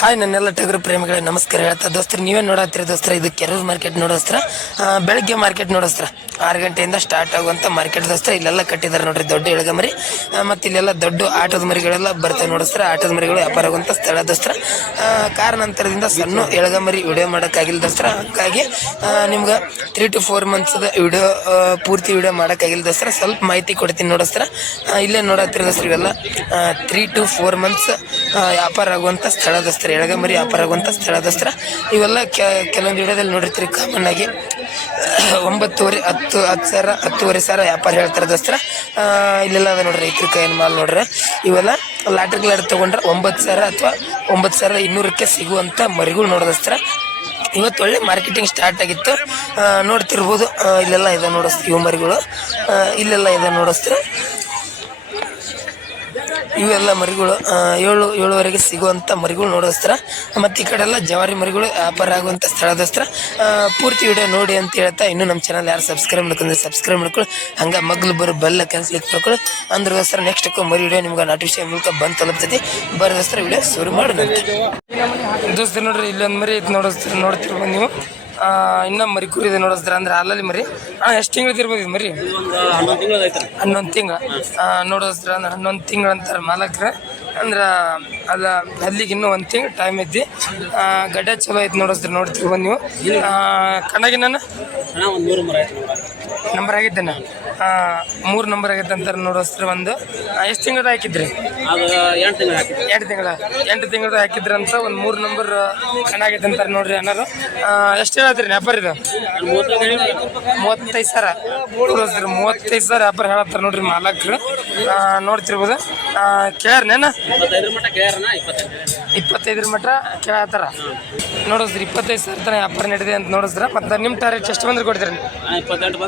Hi, ನನ್ನೆಲ್ಲ ಟಗರು ಪ್ರೇಮಿಗಳೇ, ನಮಸ್ಕಾರ ಹೇಳ್ತಾ ದೋಸ್ತರು ನೀವೇ ನೋಡತ್ತೀರಿ ದೋಸ್ತ್ರ? ಇದು ಕೆರೂರು ಮಾರ್ಕೆಟ್ ನೋಡೋಸ್ತ್ರ. ಬೆಳಗ್ಗೆ ಮಾರ್ಕೆಟ್ ನೋಡೋಸ್ತ್ರ. ಆರು ಗಂಟೆಯಿಂದ ಸ್ಟಾರ್ಟ್ ಆಗುವಂಥ ಮಾರ್ಕೆಟ್ ದೋಸ್ತ್ರ. ಇಲ್ಲೆಲ್ಲ ಕಟ್ಟಿದ್ದಾರೆ ನೋಡ್ರಿ, ದೊಡ್ಡ ಎಳಗಮರಿ ಮತ್ತು ಇಲ್ಲೆಲ್ಲ ದೊಡ್ಡ ಆಟದ ಮರಿಗಳೆಲ್ಲ ಬರ್ತವೆ ನೋಡೋಸ್ತ್ರ. ಆಟದ ಮರಿಗಳು ವ್ಯಾಪಾರ ಆಗುವಂಥ ಸ್ಥಳ ದೋಸ್ತ್ರ. ಕಾರಣಾಂತರದಿಂದ ಸಣ್ಣ ಎಳಗಮರಿ ವಿಡಿಯೋ ಮಾಡೋಕ್ಕಾಗಿಲ್ಲ ದೋಸ್ತ್ರ. ಹಾಗಾಗಿ ನಿಮ್ಗೆ ತ್ರೀ ಟು ಫೋರ್ ಮಂತ್ಸ್ದ ವಿಡಿಯೋ ಪೂರ್ತಿ ವಿಡಿಯೋ ಮಾಡೋಕ್ಕಾಗಿಲ್ಲ ದೋಸ್ತ್ರ. ಸ್ವಲ್ಪ ಮಾಹಿತಿ ಕೊಡ್ತೀನಿ ನೋಡೋಸ್ತ್ರ. ಇಲ್ಲೇ ನೋಡತ್ತಿರ ದೋಸ್ತ್ರ ಇವೆಲ್ಲ? ತ್ರೀ ಟು ಫೋರ್ ಮಂತ್ಸ್ ವ್ಯಾಪಾರ ಆಗುವಂಥ ಸ್ಥಳ ದೋಸ್ತರ. ಎಳಗ ಮರಿ ವ್ಯಾಪಾರ ಆಗುವಂಥ ಸ್ಥಳ ದೋಸ್ತರ ಇವೆಲ್ಲ ಕೆಲವೊಂದು ವಿಡಿಯೋದಲ್ಲಿ ನೋಡಿರ್ತೀರಿ. ಕಾಮನ್ ಆಗಿ ಒಂಬತ್ತುವರೆ, ಹತ್ತು ಹತ್ತು ಸಾವಿರ, ಹತ್ತುವರೆ ಸಾವಿರ ವ್ಯಾಪಾರ ಹೇಳ್ತಾರೆ ದಸ್ತ್ರ ಇಲ್ಲೆಲ್ಲ ಅದ ನೋಡ್ರಿ ರೈತರ ಕೈಯನ್ನು ಮಾಲ್ ನೋಡ್ರಿ. ಇವೆಲ್ಲ ಲಾಟ್ರಿ ಲಾಟ್ ತೊಗೊಂಡ್ರೆ ಒಂಬತ್ತು ಸಾವಿರ ಅಥವಾ ಒಂಬತ್ತು ಸಾವಿರ ಇನ್ನೂರಕ್ಕೆ ಸಿಗುವಂಥ ಮರಿಗಳು ನೋಡೋದಸ್ತರ ಇವತ್ತು ಒಳ್ಳೆ ಮಾರ್ಕೆಟಿಂಗ್ ಸ್ಟಾರ್ಟ್ ಆಗಿತ್ತು. ನೋಡ್ತಿರ್ಬೋದು. ಇಲ್ಲೆಲ್ಲ ಇದೆ ನೋಡಿಸ್ತೀವಿ ಮರಿಗಳು. ಇಲ್ಲೆಲ್ಲ ಇದೆ ನೋಡಿಸ್ತೀರ ಇವೆಲ್ಲ ಮರಿಗಳು ಏಳು, ಏಳುವರೆಗೆ ಸಿಗುವಂಥ ಮರಿಗಳು ನೋಡೋಸ್ತ್ರ ಮತ್ತು ಈ ಕಡೆ ಎಲ್ಲ ಜವಾರಿ ಮರಿಗಳು ವ್ಯಾಪಾರ ಆಗುವಂಥ ಸ್ಥಳದೋಸ್ತ್ರ ಪೂರ್ತಿ ವಿಡಿಯೋ ನೋಡಿ ಅಂತ ಹೇಳ್ತಾ ಇನ್ನೂ ನಮ್ಮ ಚಾನಲ್ ಯಾರು ಸಬ್ಸ್ಕ್ರೈಬ್ ಮಾಡ್ಕೊಂಡ್ರೆ ಸಬ್ಸ್ಕ್ರೈಬ್ ಮಾಡ್ಕೊಳ್ಳಿ. ಹಂಗೆ ಮಗ್ಲು ಬರೋ ಬೆಲ್ಲ ಕ್ಯಾನ್ಸಲ್ ಮಾಡ್ಕೊಳ್ಳಿ. ಅಂದ್ರಗೋಸ್ಕರ ನೆಕ್ಸ್ಟ್ ಮರಿ ವಿಡಿಯೋ ನಿಮ್ಗೆ ನೋಟಿಫಿಕೇಶನ್ ಮೂಲಕ ಬಂದು ತಲುಪ್ತೈತಿ. ಬರೋದೋಸ್ಕರ ವಿಡಿಯೋ ಶುರು ಮಾಡಿ ದೋಸ್ತಿ, ನೋಡ್ರಿ, ಇಲ್ಲೊಂದು ಮರಿ ನೋಡಿಸ್ತೀರ ನೋಡ್ತಿರ್ಬೋದು ನೀವು. ಇನ್ನ ಮರಿ ಕುರಿ ಇದೆ ನೋಡಿಸ್ತೀರ ಅಂದ್ರೆ ಅಲ್ಲಲ್ಲಿ ಮರಿ. ಹಾಂ ಎಷ್ಟು ತಿಂಗಳದಿರ್ಬೋದು ಇದು ಮರಿ? ಹನ್ನೊಂದು ತಿಂಗಳು. ತಿಂಗಳ ನೋಡೋದ್ರ ಅಂದ್ರೆ ಹನ್ನೊಂದು ತಿಂಗಳು ಅಂತಾರೆ ಮಾಲಕ್ರ. ಅಂದ್ರೆ ಅಲ್ಲ, ಅಲ್ಲಿಗೆ ಇನ್ನೂ ಒಂದು ತಿಂಗಳು ಟೈಮ್ ಐತಿ ಗಡ್ಡೆ ಚಲೋ ಐತಿ ನೋಡಿದ್ರೆ ನೋಡ್ತೀವಿ ಬಂದು ನೀವು. ಕಣ್ಣಾಗಿ ನಂಬರ್ ಆಗಿದ್ದೇನೆ? ಮೂರು ನಂಬರ್ ಆಗೈತೆ ಅಂತಾರೆ ನೋಡೋಸ್ತ್ರ ಒಂದು ಎಷ್ಟು ತಿಂಗಳು ಹಾಕಿದ್ರಿ? ಎಂಟು ತಿಂಗಳು ಎಂಟು ತಿಂಗಳ ಹಾಕಿದ್ರಂತ ಒಂದು ಮೂರು ನಂಬರ್ ಚೆನ್ನಾಗೈತೆ ಅಂತಾರೆ ನೋಡ್ರಿ ಅನ್ನೋರು ಎಷ್ಟು ಹೇಳತ್ರಿ ವ್ಯಾಪಾರ ಇದು? ಮೂವತ್ತೈದು ಸಾವಿರ. ಮೂವತ್ತೈದು ಸಾವಿರ ವ್ಯಾಪಾರ ಹೇಳತ್ತಾರ ನೋಡ್ರಿ ಮಾಲಕ್ರು. ನೋಡ್ತಿರ್ಬೋದು. ಕೇಳ್ರಿ ನೇನ ಇಪ್ಪತ್ತೈದರ ಮಟ್ಟ ಕೇಳತ್ತಾರ ನೋಡಿಸ್ರಿ ಇಪ್ಪತ್ತೈದು ಸಾವಿರ ತನಕ ವ್ಯಾಪಾರ ನಡೆದಿದೆ ಅಂತ ನೋಡಿಸ್ರ ಮತ್ತು ನಿಮ್ಮ ಟಾರ್ಗೆಟ್ ಎಷ್ಟು ಬಂದ್ರೆ ಕೊಡ್ತೀರಿ? ಇಪ್ಪತ್ತೆಂಟು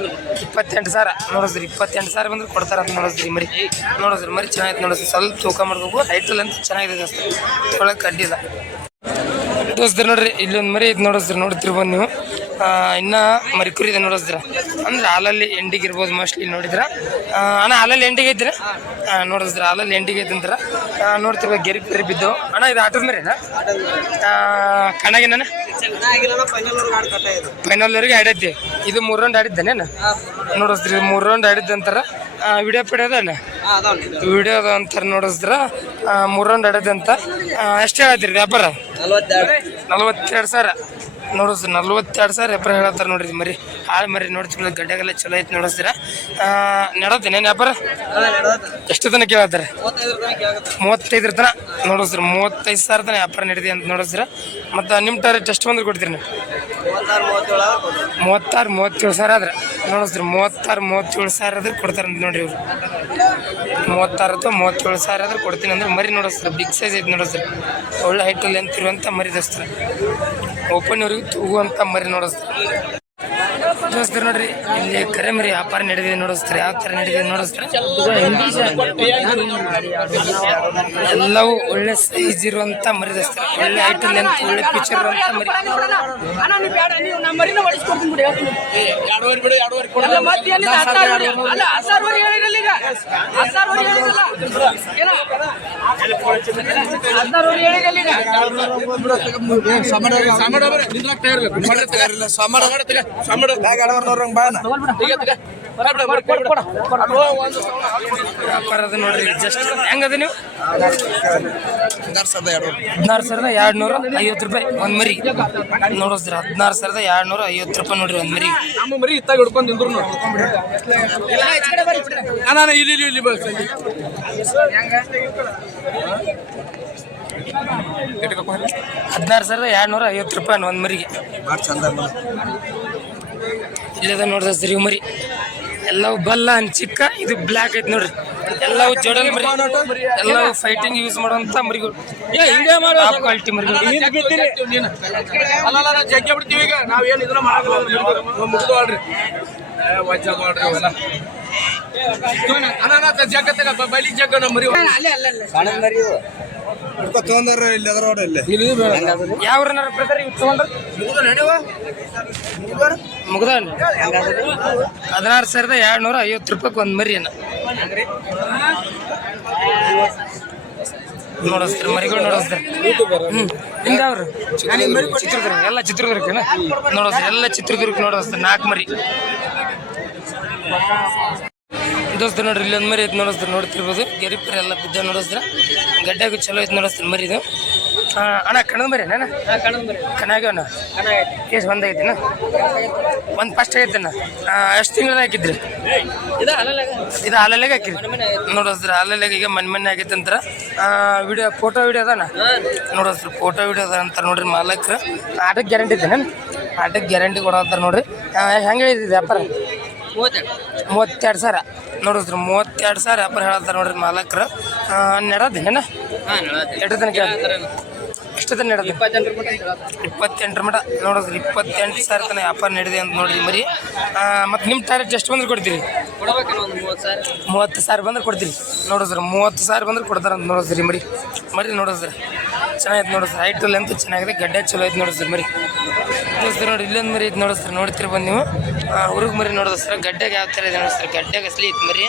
ಇಪ್ಪತ್ತೆಂಟು ಸಾವಿರ. ನೋಡಿಸ್ರಿ ಇಪ್ಪತ್ತೆಂಟು ಸಾವಿರ ಬಂದ್ರೆ ಕೊಡ್ತಾರ ಅಂತ ನೋಡಿಸ್ರಿ ಮರಿ. ನೋಡಿಸ್ರಿ ಮರಿ ಚೆನ್ನಾಗಿತ್ತು ನೋಡಿಸ್ರಿ. ಸ್ವಲ್ಪ ತೂಕ ಮಾಡ್ಬೇಕು ಹೈಟಲ್ ಅಂತ ಚೆನ್ನಾಗಿದೆ ದೋಸ್ತ ತೊಗೊಳಕ್ಕೆ ಅಡ್ಡಿಲ್ಲ ದೋಸ್ತರು ನೋಡ್ರಿ ಇಲ್ಲೊಂದು ಮರಿ ಇದು ನೋಡಿಸ್ರಿ. ನೋಡ್ತಿರ್ಬೋದು ನೀವು. ಇನ್ನ ಮರಿ ಕುರಿ ಇದೆ ನೋಡಿಸ್ರ ಅಂದ್ರೆ ಹಾಲಲ್ಲಿ ಎಂಡಿಗೆ ಇರ್ಬೋದು ಮೋಸ್ಟ್ಲಿ ನೋಡಿದ್ರ. ಅಣ್ಣ ಹಾಲಲ್ಲಿ ಎಂಡಿಗೆ ಐತ್ರ? ನೋಡಿದ್ರ ಹಾಲಲ್ಲಿ ಎಂಡಿಗೆ ಐತೆ ನೋಡ್ತಿರ್ಬೇಕು, ಗೆರಿ ಗೆರಿ ಬಿದ್ದು. ಅಣ್ಣ, ಇದು ಆಟದ ಕಣ್ಣಾಗಿನ ನಾನು ಫೈನಲ್ವರೆಗೆ ಆಡಿದ್ದೆ. ಇದು ಮೂರು ರೌಂಡ್ ಆಡಿದ್ದೇನೆ ನೋಡಿಸ್ರಿ ಮೂರು ರೌಂಡ್ ಆಡಿದ್ದೆ ಅಂತಾರ. ವಿಡಿಯೋ ಪಡೆಯೋದಣ್ಣ ವಿಡಿಯೋ ಅಂತಾರೆ ನೋಡಿಸ್ರ ಮೂರು ರೌಂಡ್ ಆಡಿದ್ದೆ ಅಂತ ಎಷ್ಟು ಹೇಳತ್ತೀರಿ, ವ್ಯಾಪಾರ? ನಲ್ವತ್ತೆರಡು ಸಾವಿರ. ನೋಡಿಸ್ರಿ ನಲ್ವತ್ತೆರಡು ಸಾವಿರ ಎಪ್ರ ಹೇಳತ್ತಾರ ನೋಡ್ರಿ ಮರಿ. ಹಾಳು ಮರಿ ನೋಡ್ತಿಲ್ಲ ಗಡ್ಡೆಗೆಲ್ಲ ಚಲೋ ಐತಿ ನೋಡಿಸ್ತೀರ ಏನೇನು ವ್ಯಾಪಾರ? ಎಷ್ಟು ತನಕ ಕೇಳತ್ತಾರೆ ಮೂವತ್ತೈದರ ತನ. ನೋಡಿಸ್ರಿ ಮೂವತ್ತೈದು ಸಾವಿರ ತನ ವ್ಯಾಪಾರ ನಡೆದಿ ಅಂತ ನೋಡಿಸ್ರ ಮತ್ತು ನಿಮ್ಮ ಟಾರ್ಗೆಟ್ ಎಷ್ಟು ಬಂದ್ರೆ ಕೊಡ್ತೀರಿ ನೀವು? ಮೂವತ್ತಾರು, ಮೂವತ್ತೇಳು ಸಾವಿರ ಆದ್ರೆ. ನೋಡಿಸ್ರಿ ಮೂವತ್ತಾರು, ಮೂವತ್ತೇಳು ಸಾವಿರ ಆದ್ರೆ ಕೊಡ್ತಾರೆ ಅಂತ ನೋಡ್ರಿ ಇವ್ರು. ಮೂವತ್ತಾರು ಅಥವಾ ಮೂವತ್ತೇಳು ಸಾವಿರ ಆದ್ರೆ ಕೊಡ್ತೀನಿ ಅಂದ್ರೆ ಮರಿ ನೋಡಿಸ್ತಾರೆ ಬಿಗ್ ಸೈಜ್ ಐತೆ ನೋಡಿಸ್ರಿ ಒಳ್ಳೆ ಹೈಟಲ್ಲಿ ಅಂತಿರುವಂಥ ಮರಿ ದೋಸ್ತಾರೆ ಓಪನ್ ಅವ್ರಿಗೆ ತೂಗುವಂಥ ಮರಿ ನೋಡಿಸ್ತಾರೆ ದೋಸ್ತರು ನೋಡ್ರಿ. ಇಲ್ಲಿ ಕರೆ ಮರಿ ವ್ಯಾಪಾರ ನಡೆದಿದೆ ನೋಡಿಸ್ತಾರೆ ಯಾವ ತರ ನಡೆದಿದೆ ನೋಡಿಸ್ತಾರೆ ಎಲ್ಲವೂ ಒಳ್ಳೆ ಸೈಜ್ ಇರುವಂತ ಮರಿ ಒಳ್ಳೆ ಐಟಮ್ ಲೆಂತ್ ಒಳ್ಳೆ ಪಿಕ್ಚರ್ ಇರುವಂತ ಮರಿ. ಅಣ್ಣ ನೀವು ಹದಿನಾರು ಸಾವಿರದ ಎರಡು ನೂರ ಐವತ್ತು ರೂಪಾಯಿ ಒಂದು ಮರಿ ನೋಡಿಸ್ರಿ ಹದಿನಾರು ಸಾವಿರದ ಎರಡು ನೂರ ಐವತ್ತು ರೂಪಾಯಿ ನೋಡ್ರಿ ಒಂದು ಮರಿ ನಮ್ಮ ಮರಿ ಇತ್ತಾಗ ಹಿಡ್ಕೊಂಡು ನಿಂದ್ರು ನಾನು ಇಲ್ಲಿ ಇಲ್ಲಿ ಬರ್ತೀನಿ ಹದಿನಾರು ಸಾವಿರದ ಎರಡು ನೂರ ಐವತ್ತು ರೂಪಾಯಿ ಒಂದು ಮರಿಗೆ ಇಲ್ಲದ ನೋಡಿದ್ರಿ ಸರಿ ಮರಿ ಎಲ್ಲವು ಬಲ್ಲ ಚಿಕ್ಕ ಇದು ಬ್ಲಾಕ್ ಐತಿ ನೋಡ್ರಿ. ಎಲ್ಲವು ಜೋಡಲ್ ಮರಿ. ಎಲ್ಲವು ಫೈಟಿಂಗ್ ಯೂಸ್ ಮಾಡುವಂತ ಮರಿಗಳು. ಟಾಪ್ ಕ್ವಾಲಿಟಿ ಮರಿಗಳು. ನೀನು ಅಲ್ಲ ಅಲ್ಲ ನಾವು ಬಿಡ್ತೀವಿ ಈಗ. ನಾವೇನು ಇದನ್ನ ಮಾಡಲ್ಲ ಮುಗಿದು ಆಡ್ರಿ. ವಜ್ಜ ಮಾಡ್ರಿ ಅವೆಲ್ಲ ಬೈಲಿ ನಮ್ಮ ಮರಿ. ತೊಂದ್ರೆ ಇಲ್ಲಿ ಅದ್ರ ನೋಡಿ ಇಲ್ಲಿ ಯಾವ ಬ್ರದರ್ ಇವ್? ತಗೊಂಡ್ರ ಮುಗ್ದ ಹದಿನಾರು ಸಾವಿರದ ಎರಡು ನೂರ ಐವತ್ತು ರೂಪಾಯಿ ಒಂದು ಮರಿ ಅನ್ನ ನೋಡಿಸ್ತಾರೆ ಮರಿಗಳು ನೋಡಿಸ್ತಾರೆ. ಹ್ಮ್. ಹಿಂಗ ಅವ್ರು ಚಿತ್ರದುರ್ಗ. ಎಲ್ಲ ಚಿತ್ರದುರ್ಗನ? ನೋಡಿಸ್ತಾರೆ ಎಲ್ಲ ಚಿತ್ರದುರ್ಗ ನೋಡಿಸ್ತಾರೆ. ನಾಲ್ಕು ಮರಿ. ದೋಸ್ತ ನೋಡ್ರಿ ಇಲ್ಲೊಂದು ಮರಿ ಐತೆ ನೋಡಿಸ್ತಾರೆ ನೋಡ್ತಿರ್ಬೋದು. ಗೆರಿಪರಿ ಎಲ್ಲ ಬಿದ್ದ ನೋಡಿಸ್ತಾರೆ. ಗಡ್ಡೆಗೂ ಚಲೋ ಐತೆ ನೋಡಿಸ್ತಾರೆ ಮರಿ ಇದು ಅಣ್ಣ ಕಣದ ಮರಿ ಅಣ್ಣ. ಕಣಾಗ್ಯವಣ್ಣ ಕೇಸ್ ಎಷ್ಟು ಒಂದು ಫಸ್ಟ್ ಆಗೈತಣ್ಣ ಎಷ್ಟು ತಿಂಗಳ ಹಾಕಿದ್ರಿ? ಇದು ಹಾಲಲ್ಲಾಗ ಹಾಕಿದ್ರಿ ನೋಡಿಸ್ತಾರೆ ಹಾಲಲ್ಲಾಗ ಈಗ ಮನೆ ಮನೆ ಆಗೈತೆ ಅಂತಾರ ವಿಡಿಯೋ ಫೋಟೋ ವಿಡಿಯೋ ಅದಾನ? ನೋಡಿಸ್ತಾರೆ ಫೋಟೋ ವಿಡಿಯೋ ಅದ ಅಂತಾರೆ ನೋಡ್ರಿ ಮಾಲಕ್ರು. ಆಟಕ್ಕೆ ಗ್ಯಾರಂಟಿ ಇದೆ ಆಟಕ್ಕೆ ಗ್ಯಾರಂಟಿ ಕೊಡತ್ತಾರ ನೋಡ್ರಿ. ಹೆಂಗೆ ಹೇಳಿದ್ರಿ ವ್ಯಾಪಾರ? ಮೂವತ್ತೆರಡು. ಸಾವಿರ. ನೋಡಿದ್ರಿ ಮೂವತ್ತೆರಡು ಸಾವಿರ ವ್ಯಾಪಾರ ಹೇಳತ್ತಾರ ನೋಡ್ರಿ ಮಾಲಕರು. ನೆಡೋದೇನ ಎಷ್ಟು ತನಕ ಎಷ್ಟು ತನಕ ನಡೆದ? ಇಪ್ಪತ್ತೆಂಟರ ಮಟ ನೋಡಿದ್ರಿ ಇಪ್ಪತ್ತೆಂಟು ಸಾವಿರ ತನಕ ವ್ಯಾಪಾರ ನಡೆದೆ ಅಂತ ನೋಡಿದ್ರಿ ಮರಿ. ಮತ್ತು ನಿಮ್ಮ ಟಾರ್ಗೆಟ್ ಎಷ್ಟು ಬಂದ್ರೆ ಕೊಡ್ತೀರಿ? ಮೂವತ್ತು ಸಾವಿರ. ಬಂದ್ರೆ ಕೊಡ್ತೀರಿ. ನೋಡಿದ್ರಿ ಮೂವತ್ತು ಸಾವಿರ ಬಂದ್ರೆ ಕೊಡ್ತಾರಂತ ನೋಡಿದ್ರಿ ಮರಿ. ಮರಿ ನೋಡಿದ್ರಿ ಚೆನ್ನಾಗೈತೆ ನೋಡಿದ್ರಿ ಹೈಟ್ ಲೆಂತ್ ಚೆನ್ನಾಗಿದೆ. ಗಡ್ಡೆ ಚಲೋ ಐತೆ ನೋಡಿದ್ರಿ ಮರಿ. ನೋಡಿಸ್ರಿ ನೋಡಿ ಇಲ್ಲೊಂದು ಮರಿ ಐತೆ ನೋಡಿಸ್ರಿ ನೋಡ್ತೀರಿ ಬಂದು ನೀವು. ಹುರುಗ್ ಮರಿ ನೋಡಿಸ್ರಿ ಗಡ್ಡೆಗೆ ಯಾವ ಥರ ಇದೆ ನೋಡಿಸ್ರಿ ಗಡ್ಡೆಗೆ ಅಸಲಿ ಐತೆ ಮರಿ.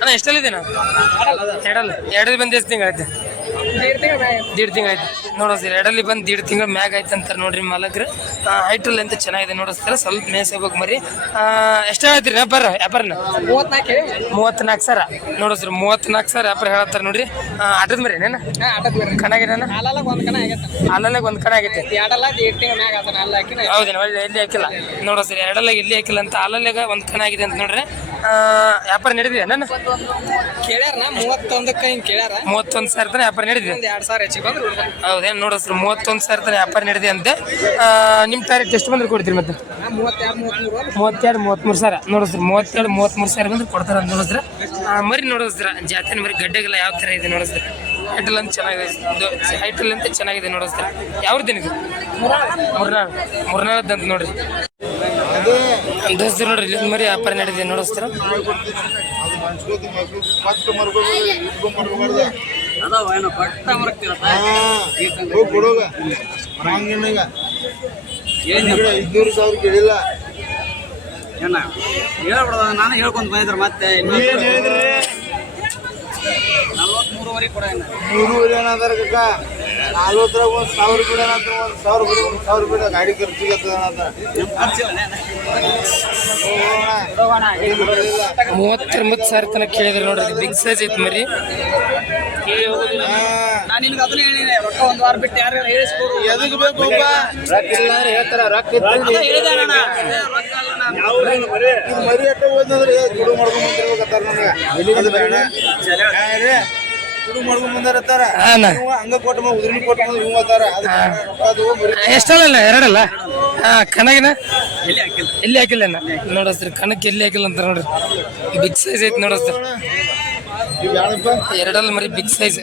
ಅಣ್ಣ ಎಷ್ಟಲ್ಲಿದೆ ಎರಡಲ್ಲ. ಎರಡಲ್ಲಿ ಬಂದು ಎಷ್ಟು ತಿಂಗಳೈತೆ? ದೀಡ್ ತಿಂಗಳಾಯ್ತು ಸರ್ ಎರಡಲ್ಲಿ ಬಂದು ದೀಡ್ ತಿಂಗಳು ಮ್ಯಾಗ ಆಯ್ತು ಅಂತಾರೆ ನೋಡ್ರಿ ಮಾಲಕ್ರು. ಹೈಟಲ್ ಲೆಂತ್ ಚೆನ್ನಾಗಿದೆ ನೋಡಿಸ್ತಾರ ಸ್ವಲ್ಪ ಮೇಸಬೇಕು ಮರಿ ಎಷ್ಟು ಹೇಳ್ತೀರಿ? ವ್ಯಾಪಾರ ವ್ಯಾಪಾರನ? ಮೂವತ್ನಾಲ್ಕು ಸಾವಿರ ನೋಡಿಸ್ರಿ ಮೂವತ್ನಾಲ್ಕು ಸಾವಿರ ವ್ಯಾಪಾರ ಹೇಳತ್ತಾರ ನೋಡ್ರಿ. ಆಟದ ಮರಿ ನೇನ ಕಣಗಿನ ಅಲ್ಲಲ್ಲ ಒಂದು ಕಣ ಆಗೈತೆ. ಹೌದೇನು ಒಳ್ಳೆ ಎಲ್ಲಿ ಹಾಕಿಲ್ಲ. ನೋಡಿಸ್ರಿ ಎರಡಲ್ಲ ಎಲ್ಲಿ ಹಾಕಿಲ್ಲ ಅಂತ ಅಲ್ಲಲ್ಲಾಗ ಒಂದು ಕಣ ಆಗಿದೆ ಅಂತ ನೋಡ್ರಿ. ವ್ಯಾಪಾರ ನಡೆದಿದೆ ನಾನು ಕೇಳ್ಯಾರ ಮೂವತ್ತೊಂದಕ್ಕೆ ಹಿಂಗ್ ಕೇಳ್ಯಾರ. ಮೂವತ್ತೊಂದು ಸಾವಿರ ತನಕ ವ್ಯಾಪಾರ ನಡೆದಿದೆ ಒಂದ್ ಸಾವಿರ ಹೆಚ್ಚಿಗೆ ಬಂದ್ರೆ ಹುಡ್ಗ. ಹೌದೇನು ನೋಡಿಸ್ರಿ ಮೂವತ್ತೊಂದು ಸಾವಿರ ತನಕ ವ್ಯಾಪಾರ ನಡೆದಿದೆ ಅಂತೆ. ಆ, ನಿಮ್ಮ ಟಾರ್ಗೆಟ್ ಎಷ್ಟು ಬಂದ್ರೆ ಕೊಡ್ತೀರಿ ಮತ್ತೆ? ಮೂವತ್ತೆರಡು ಮೂವತ್ತ್ಮೂರು ಸಾವಿರ. ನೋಡಿಸ್ರಿ ಮೂವತ್ತೆರಡು ಮೂವತ್ತ್ಮೂರು ಸಾವಿರ ಬಂದ್ರೆ ಕೊಡ್ತಾರೆ ಅಂತ ನೋಡಿದ್ರೆ ಆ, ಮರಿ ನೋಡಿಸ್ರ ಜಾತಿನ ಮರಿ ಗಡ್ಡೆಗೆಲ್ಲ ಯಾವ ಥರ ಇದೆ ನೋಡಿಸ್ರಿ ಹೈಟಲ್ ಅಂತ ಚೆನ್ನಾಗಿದೆ ಹೈಟಲ್ ಅಂತ ಚೆನ್ನಾಗಿದೆ ನೋಡಿಸ್ತಾರೆ ಯಾವ್ರದ್ದು ಇದು ಮೂರ್ನಾಳ. ಮೂರ್ನಾಳದ್ದು ಅಂತ ನೋಡ್ರಿ. ದೋಸ್ತಿ ನೋಡ್ರಿ ಇಲ್ಲಿ ಮರಿ ವ್ಯಾಪಾರ ನಡೆದಿದೆ ನೋಡಿಸ್ತಾರ ಅದಾವ ಏನೋ ಪಟ್ಟ ಮರಕ್ತಿರತ್ತ? ಹಂಗೇನಾಗ ಐದ್ನೂರು ಸಾವಿರ ಕೇಳಿಲ್ಲ ಏನ? ಹೇಳ್ಬಿಡದ ನಾನು ಹೇಳ್ಕೊಂಡು ಬಂದಿದ್ರೆ ಮತ್ತೆ ಏನ್ ಹೇಳಿದ್ರಿ? ನಲ್ವತ್ಮೂರುವರೆಗೆ ಕೊಡ ಏನ ಮೂರುವರೆ ಏನದಾರ ಕಕ್ಕ ನಲ್ವತ್ತರಾಗ ಒಂದು ಸಾವಿರ ಬಿಡ ಒಂದು ಸಾವಿರ ಬಿಡ ಒಂದು ಸಾವಿರ ಬಿಡ ಗಾಡಿ ಖರ್ಚಿಗೆ ಮೂವತ್ತು ಮೂವತ್ತೊಂಬತ್ತು ಸಾವಿರ ತನಕ ಕೇಳಿದ್ರೆ ನೋಡ್ರಿ ಬಿಗ್ ಸೈಜ್ ಐತೆ ಮರಿ. ನಾನು ನಿನ್ಗೆ ಅದನ್ನ ಹೇಳಿನಿ ರೊಕ್ಕ ಒಂದು ವಾರ ಬಿಟ್ಟು ಯಾರು ಹೇಳಿಸ್ಕೊಡು. ಎದಕ್ ಬೇಕು ಹೇಳ್ತಾರ ರೊಕ್ಕ ಅದ ಹೇಳಿದೆ ಅಣ್ಣ. ಏ, ರೊಕ್ಕ ಅಲ್ಲ ನಾನು. ಮರಿ ಅಟ್ಟ ಹೋದ್ನಂದ್ರೆ ಗುಡು ಮಾಡ್ಕೊಂಡ್ ಬಂದಿರ್ಬೇಕತ್ತಾರ ನನಗೆ ಅದು ಬೇಡ. ಗುಡು ಮಾಡ್ಕೊಂಡ್ ಬಂದಾರತ್ತಾರ? ಹಾಂ ಇವ ಹಂಗ ಕೊಟ್ಟ ಉದ್ರಿನ ಕೊಟ್ಟ ಇವ್ ಅತ್ತಾರ ಅದು ಅದು ಮರಿ ಎಷ್ಟಲ್ಲ ಎರಡಲ್ಲ? ಹಾ ಕಣಗಿನ? ಎಲ್ಲಿ ಹಾಕಿಲ್ಲ? ಎಲ್ಲಿ ಹಾಕಿಲ್ಲ ನೋಡಸ್ರಿ ಕಣಕ್ಕೆ ಎಲ್ಲಿ ಹಾಕಿಲ್ಲ ಅಂತ ನೋಡ್ರಿ. ಬಿಗ್ ಸೈಜ್ ಐತಿ ನೋಡಸ್ರಿ. ಎರಡಲ್ಲ ಮರಿ ಬಿಗ್ ಸೈಜ್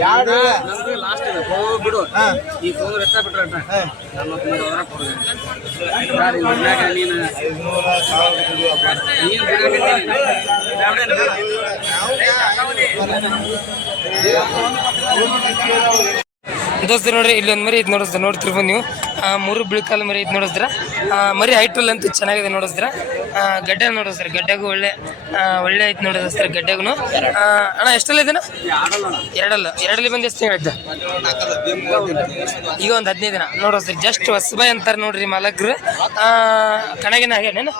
ಯಾರು ಲಾಸ್ಟ್ ಇದೆ ಬಿಡು ಈ ಫೋನ್ ಎಷ್ಟ ಬಿಟ್ರೆ ನೀನು ದೋಸ್ತ ನೋಡ್ರಿ ಇಲ್ಲಿ ಒಂದು ಮರಿ ಇದು ನೋಡಿಸ್ದ ನೋಡ್ತಿರ್ಬೋದು ನೀವು. ಮೂರು ಬಿಳ್ಕಾಲ ಮರಿ ಐತೆ ನೋಡಿದ್ರ ಮರಿ ಹೈಟಲ್ ಅಂತೂ ಚೆನ್ನಾಗಿದೆ ನೋಡಿದ್ರ ಗಡ್ಡೆ ಸರ್ ಗಡ್ಡೆಗೂ ಒಳ್ಳೆ ಒಳ್ಳೆ ಐತೆ ನೋಡಿಸ್ರ ಗಡ್ಡೆಗೂ ಅಣ್ಣ ಎಷ್ಟಲ್ಲ ಇದನ್ನ. ಎರಡಲ್ಲ ಎರಡಲ್ಲಿ ಬಂದು ಎಷ್ಟು ಹೇಳಿದ್ದೆ ಈಗ ಒಂದು ಹದಿನೈದು ದಿನ. ನೋಡಿಸ್ರಿ ಜಸ್ಟ್ ಹೊಸಬಾಯ್ ಅಂತಾರೆ ನೋಡ್ರಿ ಮಾಲಕ್ರು. ಆ, ಕಣಗಿನ ಹಾಗೇನೇನು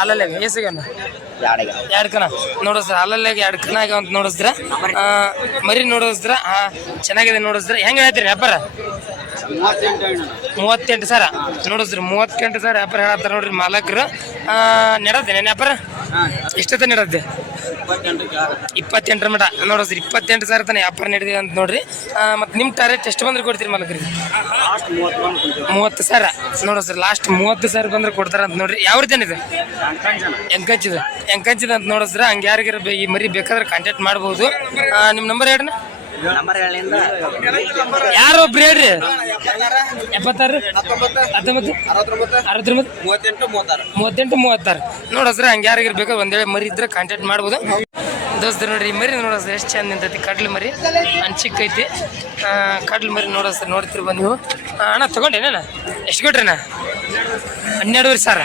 ಅಲ್ಲಲ್ಲೇ ಎಸಿಗಣ್ಣ ಎರಡು ಕಣ. ನೋಡಿಸ್ರ ಅಲ್ಲಲ್ಲೇ ಎರಡು ಕಣ ಆಗ್ಯಾವ ಅಂತ ನೋಡಿಸ್ರ ಮರಿ ನೋಡಿಸ್ರ ಆ, ಚೆನ್ನಾಗಿದೆ ನೋಡಿಸ್ರ ಹೆಂಗೆ ಹೇಳ್ತೀರಿ ವ್ಯಾಪಾರ? ಮೂವತ್ತೆಂಟು ಸರ? ನೋಡಿದ್ರಿ ನೋಡಿಸ್ರಿ ಮೂವತ್ತೆಂಟು ಸರ್ ವ್ಯಾಪಾರ ಹೇಳತ್ತಾರ ನೋಡ್ರಿ ಮಾಲಕ್ರು. ನೆಡತ್ತೆ ವ್ಯಾಪಾರ? ಇಷ್ಟೇ ನಡದ್ದೆ ನೆಡತ್ತೆ? ಇಪ್ಪತ್ತೆಂಟರ ಮಟ ನೋಡಿಸ್ರಿ ಇಪ್ಪತ್ತೆಂಟು ಸಾವಿರ ತಾನೆ ವ್ಯಾಪಾರ ನಡೆದಿದೆ ಅಂತ ನೋಡ್ರಿ. ಮತ್ತು ನಿಮ್ಮ ಟಾರ್ಗೆಟ್ ಎಷ್ಟು ಬಂದ್ರೆ ಕೊಡ್ತೀರಿ ಮಾಲಕರಿಗೆ? ಮೂವತ್ತು ಸಾವಿರ ನೋಡಿಸ್ರಿ ಲಾಸ್ಟ್ ಮೂವತ್ತು ಸಾವಿರ ಬಂದ್ರೆ ಕೊಡ್ತಾರ ಅಂತ ನೋಡ್ರಿ. ಯಾವ ರೀತಿ ಏನಿದೆ ಎಂಕಂಚಿದೆ ಎಂಕಂಚಿದ ಅಂತ ನೋಡಿದ್ರೆ ಹಂಗೆ ಯಾರಿಗಾರ ಈ ಮರಿ ಬೇಕಾದ್ರೆ ಕಾಂಟ್ಯಾಕ್ಟ್ ಮಾಡ್ಬೋದು. ನಿಮ್ಮ ನಂಬರ್ ಹೇಳ್ರಿ. ಯಾರು ಒಬ್ರು ಹೇಳ್ರಿ? ಎಪ್ಪತ್ತಾರು? ಹತ್ತೊಂಬತ್ತು? ಅರವತ್ತೊಂಬತ್ತು? ಮೂವತ್ತೆಂಟು ಮೂವತ್ತಾರು. ಮೂವತ್ತೆಂಟು ಮೂವತ್ತಾರು. ನೋಡಸ್ರ ಹಂಗೆ ಯಾರಿಗಾರ ಬೇಕಾದ್ರೆ ಒಂದೇಳೆ ಮರಿ ಇದ್ರೆ ಕಾಂಟ್ಯಾಕ್ಟ್ ಮಾಡ್ಬೋದು. ದೋಸ್ತರು ನೋಡ್ರಿ ಈ ಮರಿ ನೋಡೋದು ಎಷ್ಟು ಚಂದ ನಿಂತೈತಿ ಕಡ್ಲು ಮರಿ. ಚಿಕ್ಕ ಐತಿ ಕಡ್ಲು ಮರಿ ನೋಡೋ ಸರ್ ನೋಡ್ತಿರ್ಬೋದು ನೀವು. ಅಣ್ಣ ತಗೊಂಡೇನ ಎಷ್ಟು ಕೊಟ್ರಣ್ಣ? ಹನ್ನೆರಡುವರೆ ಸಾವಿರ.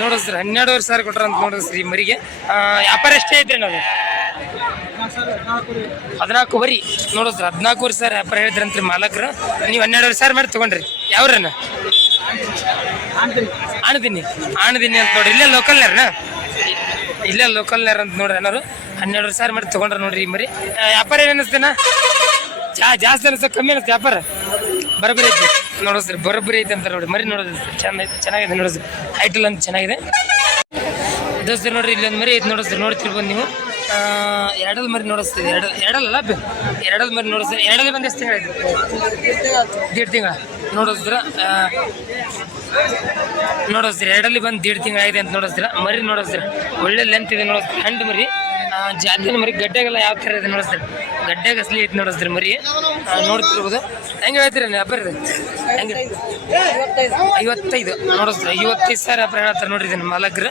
ನೋಡೋದು ಸರ್ ಹನ್ನೆರಡುವರೆ ಸಾವಿರ ಕೊಟ್ರ ಅಂತ ನೋಡೋದು ಸರ್ ಈ ಮರಿಗೆ. ವ್ಯಾಪಾರ ಎಷ್ಟೇ ಐತ್ರಿ ನಾವು? ಹದಿನಾಲ್ಕು ಬರಿ. ನೋಡೋದು ಸರ್ ಹದಿನಾಲ್ಕೂವರೆ ಸರ್ ವ್ಯಾಪಾರ ಹೇಳಿದ್ರಂತ್ರಿ ಮಾಲಕರು. ನೀವು ಹನ್ನೆರಡುವರೆ ಸಾವಿರ ಮಾಡಿ ತಗೊಂಡ್ರಿ. ಯಾವ್ರನ್ನ? ಆಣದಿನಿ. ಆಣದಿನಿ ಅಂತ ನೋಡ್ರಿ. ಇಲ್ಲೇ ಲೋಕಲ್ನಾರನ ಇಲ್ಲೇ ಲೋಕಲ್ನಾರ ಅಂತ ನೋಡ್ರಿ ಏನಾರು ಹನ್ನೆರಡು ಸಾವಿರ ಮಾಡಿ ತಗೊಂಡ್ರ ನೋಡ್ರಿ ಮರಿ. ವ್ಯಾಪಾರ ಏನು ಅನಿಸ್ತೇನ? ಜಾ, ಜಾಸ್ತಿ ಅನಿಸ್ತ ಕಮ್ಮಿ ಅನಿಸ್ತು ವ್ಯಾಪಾರ? ಬರಬರಿ ಐತಿ. ನೋಡೋ ಸರ್ ಬರಬರಿ ಐತೆ ಅಂತ ನೋಡಿ ಮರಿ ನೋಡೋದು ಐತೆ, ಚೆನ್ನಾಗಿದೆ ನೋಡೋದು ಹೈಟಲ್ ಅಂತ ಚೆನ್ನಾಗಿದೆ. ದೋಸ್ತರು ನೋಡ್ರಿ, ಇಲ್ಲೊಂದು ಮರಿ ಐತೆ ಸರ್ ನೋಡ್ತಿರ್ಬೋದು ನೀವು. ಎರಡಲ್ ಮರಿ ನೋಡಿಸ್ತೀವಿ. ಎರಡು ಎರಡಲ್ಲ ಎರಡಲ್ ಮರಿ ನೋಡಿಸ್ತೀವಿ. ಎರಡಲ್ಲಿ ಬಂದು ಎಷ್ಟು ತಿಂಗಳಾಯ್ತು ದೀಡ್ ತಿಂಗಳ. ನೋಡಿಸ್ದ್ರ ನೋಡಿಸ್ತೀರ ಎರಡಲ್ಲಿ ಬಂದು ದೀಡ್ ತಿಂಗಳಾಗಿದೆ ಅಂತ ನೋಡಿಸ್ತೀರ ಮರಿ ನೋಡಿಸ್ತೀರ ಒಳ್ಳೆ ಲೆಂತ್ ಇದೆ ನೋಡಿಸ್ತೀರ ಹಂಡ್ ಮರಿ. ಜಾತಿನ ಮರಿ ಗಡ್ಡೆಗೆಲ್ಲ ಯಾವ ಥರ ಇದೆ ನೋಡಿಸ್ತೀರ ಗಡ್ಡೆಗೆ ಅಸಲಿ ಐತೆ ನೋಡಿಸ್ತೀರ ಮರಿ. ನೋಡ್ತಿರ್ಬೋದು. ಹೆಂಗೆ ಹೇಳ್ತೀರ ವ್ಯಾಪಾರ ಇದೆ ಹೆಂಗೆ? ಐವತ್ತೈದು. ನೋಡಿಸ್ತೀರ ಐವತ್ತೈದು ಸಾವಿರ ವ್ಯಾಪಾರ ಹೇಳ್ತಾರೆ ನೋಡ್ರಿ ಇದನ್ನ ಮಲಗ್ರು.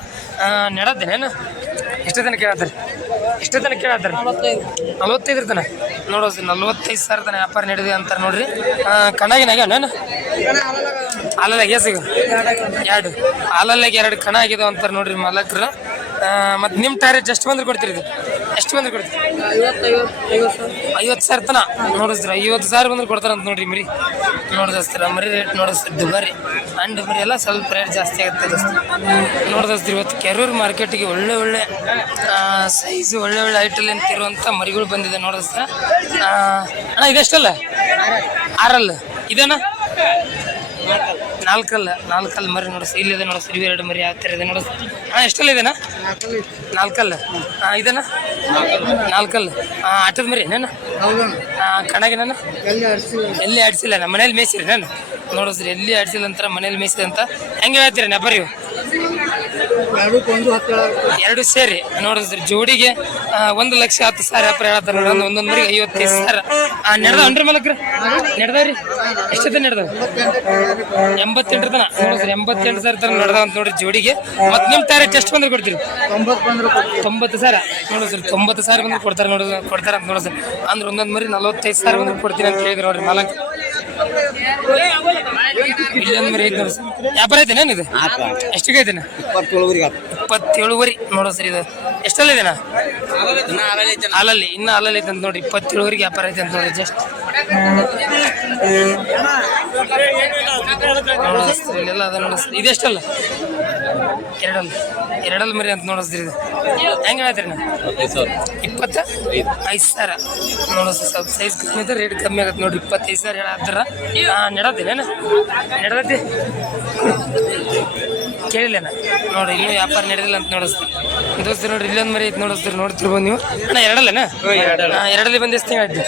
ನೆಡತ್ತೇನೇನು ಎಷ್ಟು ದಿನ ಕೇಳತ್ತಾರೆ. ಎಷ್ಟು ತನಕ ಕೇಳತ್ತಾರೆ ನಲ್ವತ್ತೈದು ತನ. ಸರ್ ನಲ್ವತ್ತೈದು ಸಾವಿರ ತನಕ ವ್ಯಾಪಾರ ನಡೆದಿದೆ ಅಂತಾರೆ ನೋಡ್ರಿ. ಕಣಾಗಿನಾಗೆ ನಾನು ಹಾಲಲ್ಲಾಗ ಎಸ್ ಎರಡು. ಹಾಲಲ್ಲಾಗ ಎರಡು ಕಣ ಆಗಿದೆ ಅಂತಾರೆ ನೋಡ್ರಿ ಮಾಲಕ್ರು. ಮತ್ತು ನಿಮ್ಮ ಟೈರೇಟ್ ಜಸ್ಟ್ ಬಂದ್ರೆ ಕೊಡ್ತೀರಿ ಇದು. ಎಷ್ಟು ಮಂದಿ ಕೊಡ್ತೀರಿ? ಐವತ್ತು ಸಾವಿರ. ತನ ನೋಡಿಸ್ತೀರ ಐವತ್ತು ಸಾವಿರ ಬಂದ್ರೆ ಕೊಡ್ತಾರಂತ ನೋಡ್ರಿ ಮರಿ. ನೋಡಿದಸ್ತೀರ ಮರಿ ರೇಟ್ ನೋಡಿಸ್ತೀರಿ ದುಬಾರಿ. ಅಂಡ್ ಮರಿ ಎಲ್ಲ ಸ್ವಲ್ಪ ರೇಟ್ ಜಾಸ್ತಿ ಆಗುತ್ತೆ ದೋಸ್ತ. ನೋಡಿದಸ್ತೀರಿ ಇವತ್ತು ಕೆರೂರು ಮಾರ್ಕೆಟಿಗೆ ಒಳ್ಳೆ ಒಳ್ಳೆ ಸೈಜು ಒಳ್ಳೆ ಒಳ್ಳೆ ಐಟಲ್ ಅಂತಿರುವಂಥ ಮರಿಗಳು ಬಂದಿದೆ ನೋಡಿಸ್ತೀರ ಅಣ್ಣ ಇದೆಷ್ಟಲ್ಲ? ಆರಲ್ಲ. ಇದೇನಾ? ನಾಲ್ಕಲ್ಲ ನಾಲ್ಕಲ್ಲ ಮರಿ ನೋಡಿಸ್ ಇಲ್ಲಿದೆ ನೋಡಿಸ್ ಇವು ಎರಡು ಮರಿ ಯಾವ ಇದೆ ನೋಡಿಸ್ ಹಾಂ ಎಷ್ಟಲ್ಲ ಇದೆನಾ? ನಾಲ್ಕಲ್ಲ. ಹಾಂ ಇದೆನಾ? ನಾಲ್ಕಲ್ಲ. ಹಾಂ ಆಟದ ಮರಿ ನಾನು ಹಾಂ ಕಣಗೆ ನಾನು ಎಲ್ಲಿ ಆಡಿಸಿಲ್ಲ? ನಮ್ಮ ಮನೇಲಿ ಮೇಯ್ಸಿರಿ ನಾನು ನೋಡಿಸ್ರಿ ಎಲ್ಲಿ ಆಡಿಸಿಲ್ಲ ಅಂತ ಮನೇಲಿ ಮೇಯ್ಸಿದೆ ಅಂತ. ಹೆಂಗೆ ಹೇಳ್ತೀರಿ ನೆಬರಿ ಎರಡು ಸೇರಿ. ನೋಡಿದ್ರಿ ಜೋಡಿಗೆ ಒಂದು ಲಕ್ಷ ಹತ್ತು ಸಾವಿರ ಅಪ್ಪ ಹೇಳ್ತಾರ ನೋಡ್ರಿ ಒಂದು ಒಂದೊಂದು ಮರಿಗೆ ಐವತ್ತೈದು ಸಾವಿರ. ಆ, ನೆಡ್ದಾವ ಅನ್ರಿ ಮಲಕ್ರ? ನೆಡ್ದಾವ್ರಿ? ಎಷ್ಟ ನೆಡ್ದಾವ? ಎಂಬತ್ತೆಂಟು ತನ ನೋಡಿದ್ರಿ ಎಂಬತ್ತೆಂಟು ಸಾವಿರ ತನ ನಡೆದ ಅಂತ ನೋಡ್ರಿ ಜೋಡಿಗೆ. ಮತ್ತೆ ನಿಮ್ಮ ಟಾರೆಟ್ ಎಷ್ಟು ಬಂದ್ರೆ ಕೊಡ್ತೀರಿ? ತೊಂಬತ್ತು ಸಾವಿರ. ನೋಡಿದ್ರಿ ತೊಂಬತ್ತು ಸಾವಿರ ಬಂದ್ರೆ ಕೊಡ್ತಾರೆ ನೋಡಿದ್ರೆ ಕೊಡ್ತಾರೆ ಅಂತ ನೋಡಿದ್ರಿ. ಅಂದ್ರೆ ಒಂದೊಂದು ಮರಿ ನಲವತ್ತೈದು ಸಾವಿರ ಬಂದ್ರೆ ಕೊಡ್ತೀನಿ ಅಂತ ಹೇಳಿದ್ರು ನೋಡ್ರಿ ನಾಲ್ಕು ಇಲ್ಲೊಂದು ಮರಿ ಐತೆ ನೋಡಿ ಸರ್ ವ್ಯಾಪಾರ ಐತೆನೇನು ಇದು ಎಷ್ಟಿಗೆ ಐತೆನ ಇಪ್ಪತ್ತೇಳುವರೆ ನೋಡೋ ಸರ್ ಇದು ಎಷ್ಟಲ್ಲ ಇದೆನಾ ಅಲ್ಲಲ್ಲಿ ಇನ್ನೂ ಅಲ್ಲಲ್ಲಿ ಐತೆ ಅಂತ ನೋಡ್ರಿ ಇಪ್ಪತ್ತೇಳುವರೆಗೆ ವ್ಯಾಪಾರ ಐತೆ ಅಂತ ನೋಡ್ರಿ ಜಸ್ಟ್ ಇಲ್ಲೆಲ್ಲ ಅದ ನೋಡಿಸ್ರಿ ಇದೆಷ್ಟಲ್ಲ ಎರಡಲ್ಲ ಎರಡಲ್ಲಿ ಮರಿ ಅಂತ ನೋಡಿಸ್ತೀರಿ ಇದು. ಹೆಂಗೆ ಹೇಳ್ತೀರಿ ಇಪ್ಪತ್ತ? ಐದು. ಸಾವಿರ. ನೋಡಿಸ್ ಸ್ವಲ್ಪ ಸೈಜ್ ಕಮ್ಮಿ ಇದ್ರೆ ರೇಟ್ ಕಮ್ಮಿ ಆಗತ್ತೆ ನೋಡ್ರಿ. ಇಪ್ಪತ್ತೈದು ಸಾವಿರ ಹೇಳತ್ತಾರ ನೆಡತ್ತೀನೇನು ನೆಡದತ್ತಿ ಕೇಳಿಲ್ಲ ನೋಡಿ ಇನ್ನೂ ವ್ಯಾಪಾರ ನಡೆದಿಲ್ಲ ಅಂತ ನೋಡಿಸ್ತೀವಿ ದೋಸ್ತಿ ನೋಡ್ರಿ ಇಲ್ಲೊಂದು ಮರಿ ಐತೆ ನೋಡಿಸ್ತೀರಿ ನೋಡ್ತಿರ್ಬೋದು ನೀವು. ಅಣ್ಣ ಎರಡಲ್ಲೇನಾ ಹಾಂ ಎರಡಲ್ಲಿ ಬಂದಿಸ್ತೀನಿ ಎಷ್ಟು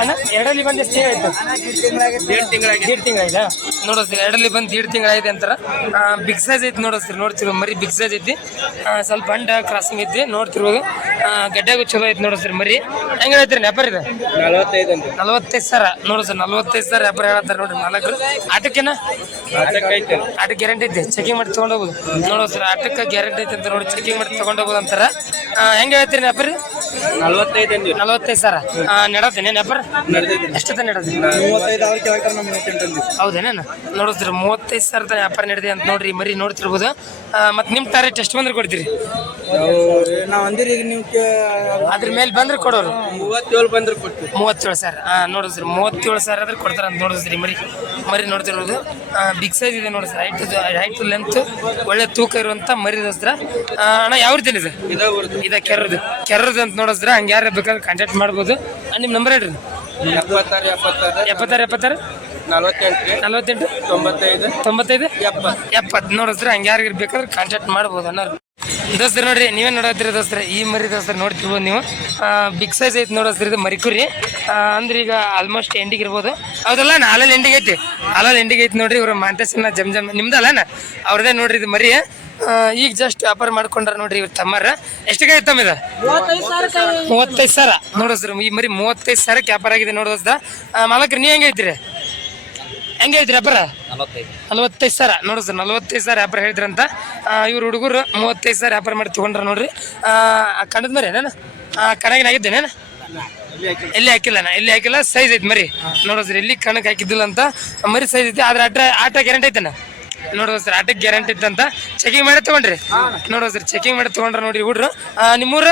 ಅಣ್ಣ ಎರಡಲ್ಲಿ ಬಂದು ಎಷ್ಟು ಆಯ್ತು? ಎರಡು ತಿಂಗಳಾಗಿ ದೀಡ್ ತಿಂಗಳಾಯ್ತಾ ನೋಡಿಸ್ತೀರಿ ಎರಡಲ್ಲಿ ಬಂದು ಎರಡು ತಿಂಗಳಾಯ್ತು ಅಂತಾರ. ಬಿಗ್ ಸೈಜ್ ಐತಿ ನೋಡಿಸ್ತೀರಿ ನೋಡ್ತಿರೋ ಮರಿ ಬಿಗ್ ಸೈಜ್ ಐತಿ. ಸ್ವಲ್ಪ ಬಂಡ ಕ್ರಾಸಿಂಗ್ ಐತಿ ನೋಡ್ತಿರ್ಬೋದು. ಆ, ಗಡ್ಡೆಗೂ ಚಲೋ ಐತಿ ಸರ್ ಮರಿ. ಹೆಂಗೆ ಹೇಳ್ತೀರಿ ವ್ಯಾಪಾರ ಇದೆ? ನಲವತ್ತೈದು ನಲವತ್ತೈದು ಸಾವಿರ. ನೋಡು ಸರ್ ನಲವತ್ತೈದು ಸಾವಿರ ವ್ಯಾಪಾರ ಹೇಳ್ತಾರೆ ನೋಡ್ರಿ ನಾಲ್ಕು ಆಟಕ್ಕೇನ ಆಟಕ್ಕೆ ಗ್ಯಾರಂಟಿ ಐತೆ. ಚೆಕಿಂಗ್ ಮಾಡಿ ತೊಗೊಂಡೋಗ್ಬೋದು ನೋಡೋ ಸರ್ ಆಟಕ್ಕೆ ಗ್ಯಾರಂಟಿ ಐತಿ ಅಂತ ನೋಡಿ ಚೆಕಿಂಗ್ ಮಾಡಿ ತೊಗೊಂಡೋಗ್ಬೋದು ಅಂತಾರ. ಹೆಂಗೆ ಹೇಳ್ತೀರಿ ವ್ಯಾಪಾರ? ನಲವತ್ತೈದು ಅಂದ್ವಿ. ನಲವತ್ತೈದು ನೆಡತ್ತೇನೆ ವ್ಯಾಪಾರ ಎಷ್ಟೊತ್ತ ನೆಡೋದು? ಮೂವತ್ತೈದು ಅವ್ರ ಕೇಳ್ತಾರೆ ನಮ್ಮ ಮೂವತ್ತೆಂಟು ಅಂದ್ವಿ ಹೌದೇನ ನೋಡಿದ್ರಿ ಮೂವತ್ತೈದು ಸಾವಿರ ತನಕ ವ್ಯಾಪಾರ ನಡೆದಿದೆ ಅಂತ ನೋಡ್ರಿ ಮರಿ ನೋಡ್ತಿರ್ಬೋದು. ಮತ್ತೆ ನಿಮ್ಮ ಟಾರೆಟ್ ಎಷ್ಟು ಬಂದ್ರೆ ಕೊಡ್ತೀರಿ? ನಾವು ಅಂದಿರಿ ಈಗ ನೀವು ಅದ್ರ ಮೇಲೆ ಬಂದ್ರೆ ಕೊಡೋರು. ಮೂವತ್ತೇಳು ಬಂದ್ರೆ ಕೊಡ್ತೀವಿ. ಮೂವತ್ತೇಳು ಹಾಂ ನೋಡಿದ್ರಿ ಮೂವತ್ತೇಳು ಸಾವಿರ ಆದ್ರೆ ಕೊಡ್ತಾರೆ ಅಂತ ನೋಡಿದ್ರಿ ಮರಿ. ಮರಿ ನೋಡ್ತಿರೋದು. ಬಿಗ್ ಸೈಜ್ ಇದೆ ನೋಡಿ ಸರ್. ಹೈಟ್ ಹೈಟ್ ಲೆಂತ್ ಒಳ್ಳೆ ತೂಕ ಇರುವಂಥ ಮರಿ ದೋಸ್ತ್ರ ಅಣ್ಣ ಯಾವ ರೀತಿ ಇದೆ? ಇದ ಕೆರದು ಇದೆ ಕೆರ್ರದು. ಕೆರ್ರದು ಅಂತ ನೋಡಿದ್ರೆ ಹಂಗೆ ಯಾರು ಬೇಕಾದ್ರೆ ಕಾಂಟ್ಯಾಕ್ಟ್ ಮಾಡ್ಬೋದು. ನಿಮ್ಮ ನಂಬರ್ ಹೇಳ್ರಿ. ಎಪ್ಪತ್ತಾರು ಎಪ್ಪತ್ತಾರು. ಎಪ್ಪತ್ತಾರು ಎಪ್ಪತ್ತಾರು. ನಲವತ್ತೆಂಟು. ತೊಂಬತ್ತೈದು. ತೊಂಬತ್ತೈದು? ಎಪ್ಪತ್ತು. ಎಪ್ಪತ್ತು. ನೋಡಿದ್ರೆ ಹಂಗೆ ಯಾರಿಗೆ ಬೇಕಾದ್ರೆ ಕಾಂಟ್ಯಾಕ್ಟ್ ಮಾಡ್ಬೋದು ಅನ್ನೋರು. ದೋಸ್ತರು ನೋಡ್ರಿ, ನೀವೇ ನೋಡತ್ತೀರಿ ದೋಸ್ತರ, ಈ ಮರಿ ದೋಸ್ತರು ನೋಡ್ತಿರ್ಬೋದು ನೀವು. ಬಿಗ್ ಸೈಜ್ ಐತೆ ನೋಡೋಸ್ರಿ ಇದು ಮರಿಕುರಿ. ಅಂದ್ರೆ ಈಗ ಆಲ್ಮೋಸ್ಟ್ ಎಂಡಿಗೆ ಇರ್ಬೋದು. ಹೌದಲ್ಲ, ನಾ ಹಾಲಲ್ಲಿ ಎಂಡಿಗೆ ಐತಿ. ಹಾಲಲ್ಲಿ ಎಂಡಿಗೆ ಐತಿ ನೋಡ್ರಿ, ಇವ್ರ ಮಾಂತೇಶನ ಜಮ್ ಜಮ್. ನಿಮ್ದಲ್ಲನ ಅವ್ರದೇ ನೋಡ್ರಿ ಇದು ಮರಿ. ಈಗ ಜಸ್ಟ್ ವ್ಯಾಪಾರ ಮಾಡ್ಕೊಂಡ್ರ ನೋಡ್ರಿ ಇವ್ರ ತಮ್ಮರ. ಎಷ್ಟು ಐತೆ ತಮ್ಮ ಇದು? ಮೂವತ್ತೈದು ಸಾವಿರ. ನೋಡೋಸ್ರಿ ಈ ಮರಿ ಮೂವತ್ತೈದು ಸಾವಿರಕ್ಕೆ ವ್ಯಾಪಾರ ಆಗಿದೆ ನೋಡೋಸ್ದ ಮಾಲಕ್ರಿ, ನೀ ಹೆಂಗೆ ಐತ್ರಿ? ಹೆಂಗೆ ಐತ್ರಿ ಅಬ್ಬರ ನಲವತ್ತೈದು. ಸಾವಿರ. ನೋಡ್ರಿ ಸರ್ ನಲವತ್ತೈದು ಸಾವಿರ ವ್ಯಾಪಾರ ಹೇಳಿದ್ರಂತ. ಇವ್ರು ಹುಡುಗರು ಮೂವತ್ತೈದು ಸಾವಿರ ವ್ಯಾಪಾರ ಮಾಡಿ ತೊಗೊಂಡ್ರ ನೋಡ್ರಿ. ಕಣದ ಮರಿ ನಾನು ಕಣಗಿನ ಆಗಿದ್ದೆ ನಾನು ಎಲ್ಲಿ ಹಾಕಿಲ್ಲ? ನಾ? ಎಲ್ಲಿ ಹಾಕಿಲ್ಲ? ಸೈಜ್ ಐತಿ ಮರಿ. ಸರ್ ಎಲ್ಲಿ ಕಣಕ್ಕೆ ಹಾಕಿದ್ದಿಲ್ಲ ಅಂತ. ಮರಿ ಸೈಜ್ ಐತಿ ಆದ್ರೆ ಆಟ ಆಟ ಗ್ಯಾರಂಟಿ ಐತನ? ನೋಡೋದು ಸರ್ ಆಟಕ್ಕೆ ಗ್ಯಾರಂಟಿ ಇತ್ತಂತ ಚೆಕಿಂಗ್ ಮಾಡಿ ತಗೊಂಡ್ರಿ. ನೋಡೋದು ಸರ್ ಚೆಕಿಂಗ್ ಮಾಡಿ ತಗೊಂಡ್ರ ನೋಡ್ರಿ ಹುಡ್ರು. ನಿಮ್ಮೂರ?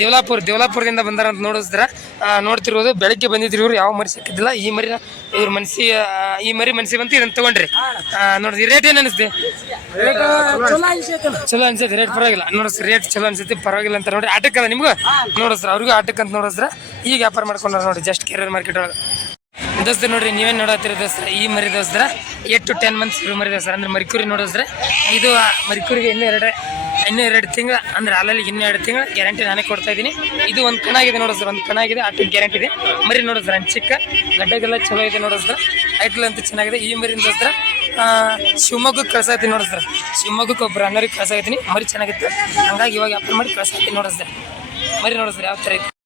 ದೇವಲಾಪುರ, ದೇವಲಾಪುರದಿಂದ ಬಂದಾರ ಅಂತ ನೋಡಿದ್ರ ನೋಡ್ತಿರೋದು ಬೆಳಗ್ಗೆ ಬಂದಿದ್ರಿ ಇವ್ರು, ಯಾವ ಮರಿ ಸಿಕ್ಕಿದ್ದಿಲ್ಲ. ಈ ಮರಿ ಇವ್ರ ಮನ್ಸಿ ಈ ಮರಿ ಮನ್ಸಿ ಬಂತು, ಇದನ್ನ ತಗೊಂಡ್ರಿ. ನೋಡಿದ್ರಿ ರೇಟ್ ಏನ್ ಅನಿಸ್ತಿ? ಚಲೋ ಅನ್ಸೈತಿ ರೇಟ್ ಪರವಾಗಿಲ್ಲ. ಸರ್ ರೇಟ್ ಚಲೋ ಅನ್ಸೈತಿ, ಪರವಾಗಿಲ್ಲ ಅಂತ ನೋಡಿ ಆಟಕ್ಕೆ ನಿಮ್ಗೆ? ನಿಮ್ಗೂ ಸರ್ ಅವ್ರಿಗೂ ಆಟಕ್ಕೆ ಅಂತ ನೋಡಿಸ್ರ ಈಗ ವ್ಯಾಪಾರ ಮಾಡ್ಕೊಂಡ್ರ ನೋಡಿ ಜಸ್ಟ್ ಕೆರಿಯರ್ ಮಾರ್ಕೆಟ್ ಒಳಗೆ. ದೋಸ್ತ ನೋಡ್ರಿ, ನೀವೇನು ನೋಡತ್ತೀರಿ ದೋಸ್ತ್ರ ಈ ಮರಿ ದೋಸ್ತರ ಏಟ್ ಟು ಟೆನ್ ಮಂತ್ಸ್ ಇರೋ ಮರಿ ದೋಸ್ತರ ಅಂದ್ರೆ ಮರಿಕೂರಿ ನೋಡಿದ್ರೆ ಇದು ಮರಿಕೂರಿಗೆ ಇನ್ನೂ ಎರಡು ಇನ್ನೂ ಎರಡು ತಿಂಗಳು, ಅಂದ್ರೆ ಅಲ್ಲಲ್ಲಿ ಇನ್ನೂ ಎರಡು ತಿಂಗಳು ಗ್ಯಾರಂಟಿ ನಾನೇ ಕೊಡ್ತಾ ಇದ್ದೀನಿ. ಇದು ಒಂದು ಕಣಾಗಿದೆ ಆಗಿದೆ ಸರ್ ಒಂದು ಕಣಾಗಿದೆ ಆಟಕ್ಕೆ ಗ್ಯಾರಂಟಿ ಇದೆ. ಮರಿ ನೋಡಿದ್ರೆ ನನ್ನ ಚಿಕ್ಕ, ಗಡ್ಡೆಗೆಲ್ಲ ಚಲೋ ಇದೆ ನೋಡಿದ್ರೆ ಐಟ್ಲ್ ಅಂತೂ ಚೆನ್ನಾಗಿದೆ. ಈ ಮರಿ ದೋಸ್ತರ ಶಿವಮೊಗ್ಗಕ್ಕೆ ಕಳ್ಸಾಯ್ತೀನಿ ನೋಡಿದ್ರೆ ಶಿವಮೊಗ್ಗಕ್ಕೆ ಒಬ್ಬರು ಅನ್ನೋರಿಗೆ ಕಳ್ಸಾಯ್ತೀನಿ. ಮರಿ ಚೆನ್ನಾಗಿತ್ತು. ಹಂಗಾಗಿ ಇವಾಗ ವ್ಯಾಪಾರ ಮಾಡಿ ಕಳ್ಸಾಯ್ತೀನಿ ನೋಡಿದ್ರೆ ಮರಿ ನೋಡಿದ್ರೆ ಯಾವ ಥರ